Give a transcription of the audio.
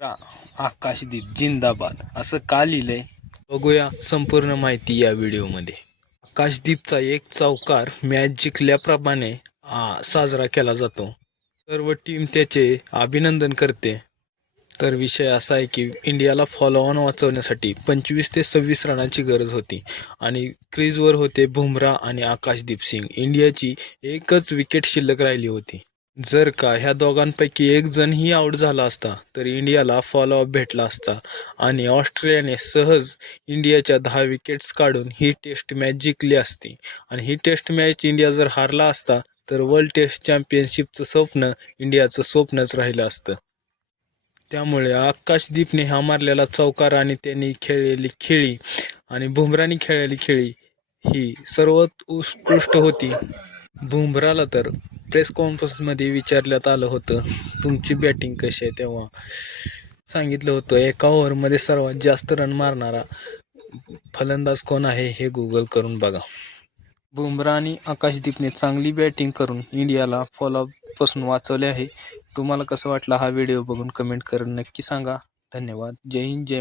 रा आकाशदीप जिंदाबाद. असं का लिहिलंय? बघूया संपूर्ण माहिती या व्हिडिओमध्ये. आकाशदीपचा एक चौकार मॅच जिंकल्याप्रमाणे साजरा केला जातो. सर्व टीम त्याचे अभिनंदन करते. तर विषय असा आहे की इंडियाला फॉलो ऑन वाचवण्यासाठी पंचवीस ते सव्वीस रनाची गरज होती. आणि क्रीजवर होते बुमरा आणि आकाशदीप सिंग. इंडियाची एकच विकेट शिल्लक राहिली होती. जर का ह्या दोघांपैकी एक जणही आऊट झाला असता तर इंडियाला फॉलोअप भेटला असता. आणि ऑस्ट्रेलियाने सहज इंडियाच्या दहा विकेट्स काढून ही टेस्ट मॅच जिंकली असती. आणि ही टेस्ट मॅच इंडिया जर हारला असता तर वर्ल्ड टेस्ट चॅम्पियनशिपचं स्वप्न इंडियाचं स्वप्नच राहिलं असतं. त्यामुळे आकाशदीपने हा मारलेला चौकार आणि त्यांनी खेळलेली खेळी आणि बुमरानी खेळलेली खेळी ही सर्वात उत्कृष्ट होती. बुमराला तर प्रेस कॉन्फरन्समध्ये विचारण्यात आलं होतं. तुमची बॅटिंग कशी आहे तेव्हा? सांगितलं होतं एका ओव्हरमध्ये सर्वात जास्त रन मारणारा फलंदाज कोण आहे हे गुगल करून बघा. बुमरा आणि आकाशदीपने चांगली बॅटिंग करून इंडियाला फॉलोअपपासून वाचवले आहे. तुम्हाला कसं वाटलं हा व्हिडिओ बघून कमेंट करून नक्की सांगा. धन्यवाद. जय हिंद जय